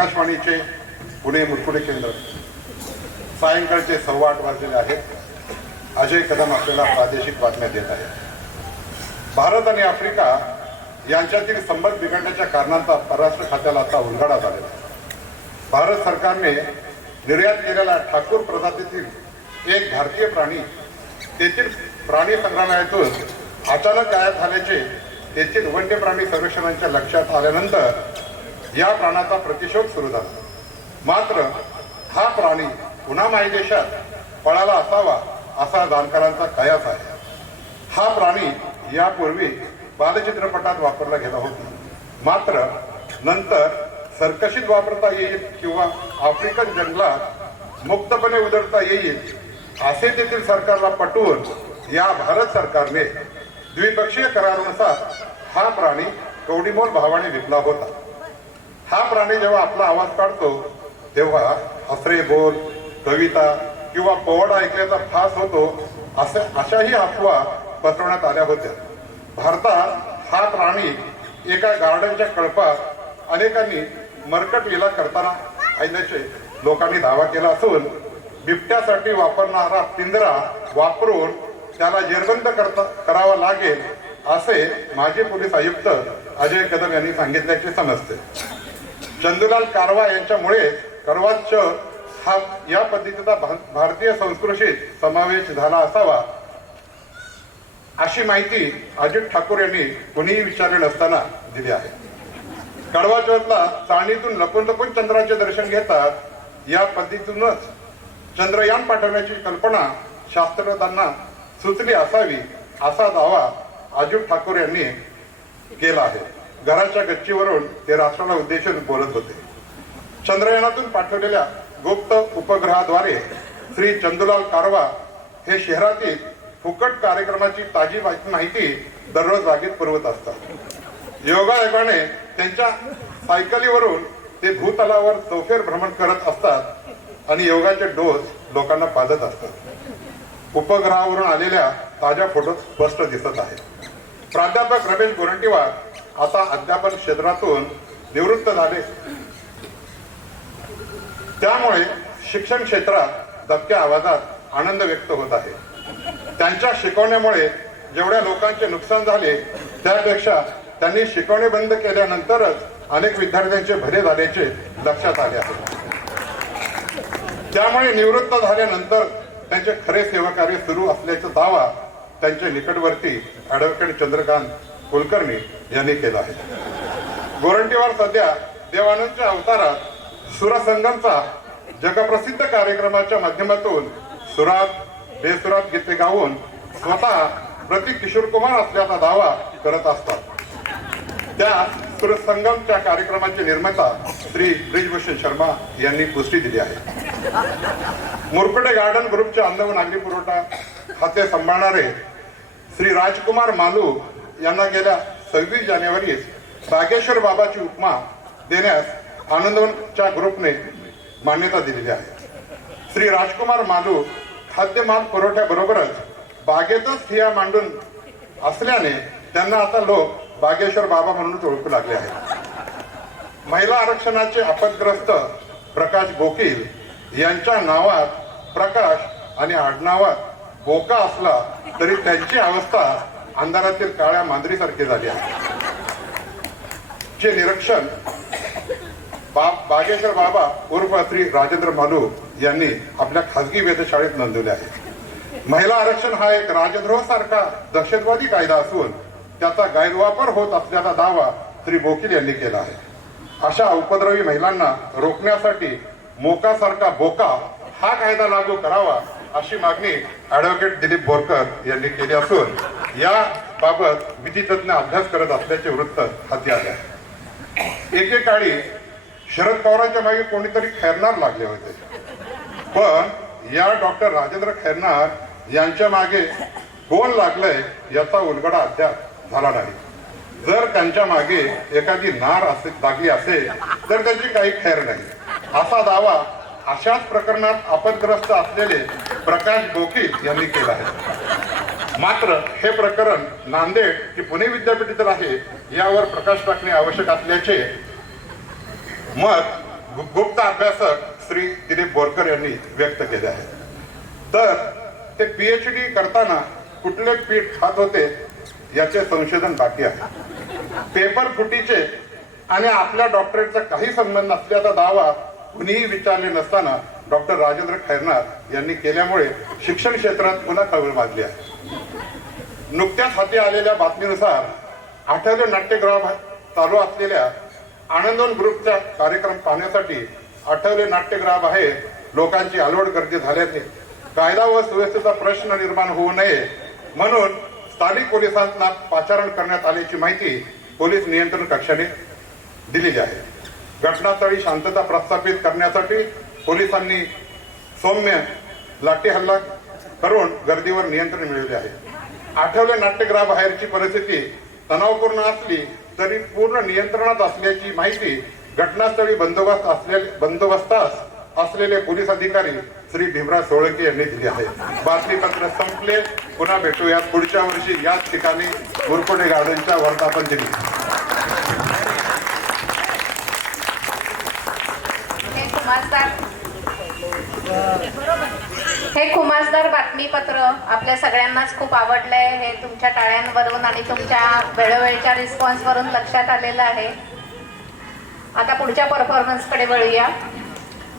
आकाशवाणीचे पुणे मुरकुटे केंद्र सायंकाळचे 8:15 वाजलेले आहेत. अजय कदम आपल्याला प्रादेशिक बातम्या देत आहेत. भारत आणि आफ्रिका यांच्यातील संबंध बिघडण्याच्या कारणांचा परराष्ट्र खात्याला आता उलगडा झालेला आहे. भारत सरकारने निर्यात केलेला ठाकूर प्रजातीतील एक भारतीय प्राणी तेथील प्राणी संग्रहालयातून अचानक गायब झाल्याचे तेथील वन्य प्राणी संरक्षणाच्या लक्षात आल्यानंतर या प्राण्याचा प्रतिशोध सुरू झाला. मात्र हा प्राणी पुन्हा मायदेशात पळाला असावा असा जाणकारांचा कयास आहे. हा प्राणी यापूर्वी बालचित्रपटात वापरला गेला होता, मात्र नंतर सर्कशीत वापरता येईल किंवा आफ्रिकन जंगलात मुक्तपणे उधळता येईल असे तेथील सरकारला पटवून या भारत सरकारने द्विपक्षीय करारानुसार हा प्राणी कवडीमोल भावाने विकला होता. हा प्राणी जेव्हा आपला आवाज काढतो तेव्हा हसरे बोल, कविता किंवा पोवाडा ऐकण्याचा फास होतो अशाही अफवा पसरवण्यात आल्या होत्या. भारतात हा प्राणी एका गार्डनच्या कळपात अनेकांनी मरकट लीला करताना पाहिल्याचे लोकांनी दावा केला असून बिबट्यासाठी वापरणारा पिंजरा वापरून त्याला जेरबंद करावा लागेल असे माजी पोलीस आयुक्त अजय कदम यांनी सांगितल्याचे समजते. चंदूलाल कारवा यांच्यामुळे करवाच हा या पद्धतीचा भारतीय संस्कृतीत समावेश झाला असावा अशी माहिती अजित ठाकूर यांनी कोणीही विचारले नसताना दिली आहे. कडवा चौथला चाळणीतून लपून लपून चंद्राचे दर्शन घेतात. या पद्धतीतूनच चंद्रयान पाठवण्याची कल्पना शास्त्रज्ञांना सुचली असावी असा दावा अजित ठाकूर यांनी केला आहे. घराच्या गच्चीवरून ते राष्ट्राला उद्देशून बोलत होते. चंद्रयानातून पाठवलेल्या गुप्त उपग्रहाद्वारे श्री चंदूलाल कारवा हे शहरातील फुकट कार्यक्रमाची ताजी माहिती दररोज जागीत पुरवत असतात. योगायोगाने त्यांच्या सायकलीवरून ते भूतलावर चौफेर भ्रमण करत असतात आणि योगाचे डोस लोकांना पाजत असतात. उपग्रहावरून आलेल्या ताज्या फोटो स्पष्ट दिसत आहेत. प्राध्यापक रमेश गोरंटीवार आता अध्यापन क्षेत्रातून निवृत्त झाले, त्यामुळे शिक्षण क्षेत्रात दबक्या आवाजात आनंद व्यक्त होत आहे. त्यांच्या शिकवण्यामुळे जेवढ्या लोकांचे नुकसान झाले त्यापेक्षा त्यांनी शिकवणे बंद केल्यानंतरच अनेक विद्यार्थ्यांचे भले झाल्याचे लक्षात आले आहे. त्यामुळे निवृत्त झाल्यानंतर त्यांचे खरे सेवाकार्य सुरू असल्याचा दावा त्यांचे निकटवर्ती ॲडव्होकेट चंद्रकांत कुलकर्णी यांनी केला आहे. गोरंटीवार सध्या देवानंदच्या अवतारात सुरसंगमचा जगप्रसिद्ध कार्यक्रमाच्या माध्यमातून सुरात बेसुरात गीते गाऊन स्वतः प्रति किशोर कुमार असल्याचा दावा करत असतात. त्या सुरसंगमच्या कार्यक्रमाचे निर्माता श्री ब्रिजभूषण शर्मा यांनी पुष्टी दिली आहे. मुरकुटे गार्डन ग्रुपच्या अन्न व नागरी पुरवठा खाते सांभाळणारे श्री राजकुमार मालू यांना गेल्या 26 जानेवारी बागेश्वर बाबाची उपमा देण्यास आनंदवनच्या ग्रुपने मान्यता दिलेली आहे. श्री राजकुमार मालू खाद्यमाल पुरवठ्याबरोबरच बागेतच ठिया मांडून असल्याने त्यांना आता लोक बागेश्वर बाबा म्हणूनच ओळखू लागले आहेत. महिला आरक्षणाचे आपदग्रस्त प्रकाश बोकील यांच्या नावात प्रकाश आणि आडनावात बोका असला तरी त्यांची अवस्था अंधारातील काळ्या मांजरीसारखी झाली आहे. चे निरीक्षण बागेश्वर बाबा उर्फ श्री राजेंद्र मालू यांनी आपल्या खासगी वेधशाळेत नोंदवले आहे. महिला आरक्षण हा एक राजद्रोह सारखा दहशतवादी कायदा असून त्याचा गैरवापर होत असल्याचा दावा श्री बोकील यांनी केला आहे. अशा उपद्रवी महिलांना रोखण्यासाठी मोकासारखा बोका हा कायदा लागू करावा अशी मागणी ॲडव्होकेट दिलीप बोरकर यांनी केली असून याबाबत विधितज्ञ अभ्यास करत असल्याचे वृत्त हाती आले आहे. एकेकाळी शरद पवारांच्या मागे कोणीतरी खैरनार लागले होते, पण या डॉक्टर राजेंद्र खैरनार यांच्या मागे कोण लागलंय याचा उलगडा अद्याप झाला नाही. जर त्यांच्या मागे एखादी नार लागली असेल तर त्याची काही खैर नाही असा दावा अशाच प्रकरणात आपदग्रस्त असलेले प्रकाश बोकील यांनी केला आहे. मात्र हे प्रकरण नांदेड की पुणे विद्यापीठातील आहे यावर प्रकाश टाकणे आवश्यक असल्याचे मत गुप्त अभ्यासक श्री दिलीप बोरकर यांनी व्यक्त केले आहे. तर ते PhD करताना कुठले पीठ खात होते याचे संशोधन बाकी आहे. पेपर फुटीचे आणि आपल्या डॉक्टरेटचा काही संबंध नसल्याचा दावा कुणीही विचारले नसताना डॉक्टर राजेंद्र खैरनार यांनी केल्यामुळे शिक्षण क्षेत्रात पुन्हा खळबळ माजली आहे. नुकत्याच हाती आलेल्या बातमीनुसार आठवले नाट्यगृह चालू असलेल्या आनंदवन ग्रुपचा कार्यक्रम पाहण्यासाठी आठवले नाट्यगृहाबाहेर लोकांची अलोट गर्दी झाल्याने कायदा व सुव्यवस्थेचा प्रश्न निर्माण होऊ नये म्हणून स्थानिक पोलिसांना पाचारण करण्यात आल्याची माहिती पोलीस नियंत्रण कक्षाने दिलेली आहे. घटनास्थळी शांतता प्रस्थापित करण्यासाठी पोलिसांनी सौम्य लाठी हल्ला करून गर्दीवर नियंत्रण मिळवले आहे. आठवले नाट्यगृहाबाहेरची परिस्थिती तणावपूर्ण असली तरी पूर्ण नियंत्रणात असल्याची माहिती घटनास्थळी बंदोबस्तास असलेले पोलीस अधिकारी श्री भीमराव सोळंके यांनी दिली आहे. बातमीपत्र संपले. पुन्हा भेटूयात पुढच्या वर्षी याच ठिकाणी मुरकुटे गार्डनच्या वर्धापन दिनी. हे खुमासदार बातमीपत्र आपल्या सगळ्यांनाच खूप आवडलंय. हे तुमच्या टाळ्यांवरून आणि तुमच्या वेळोवेळच्या रिस्पॉन्स वरून लक्षात आलेलं आहे. आता पुढच्या परफॉर्मन्स कडे वळूया.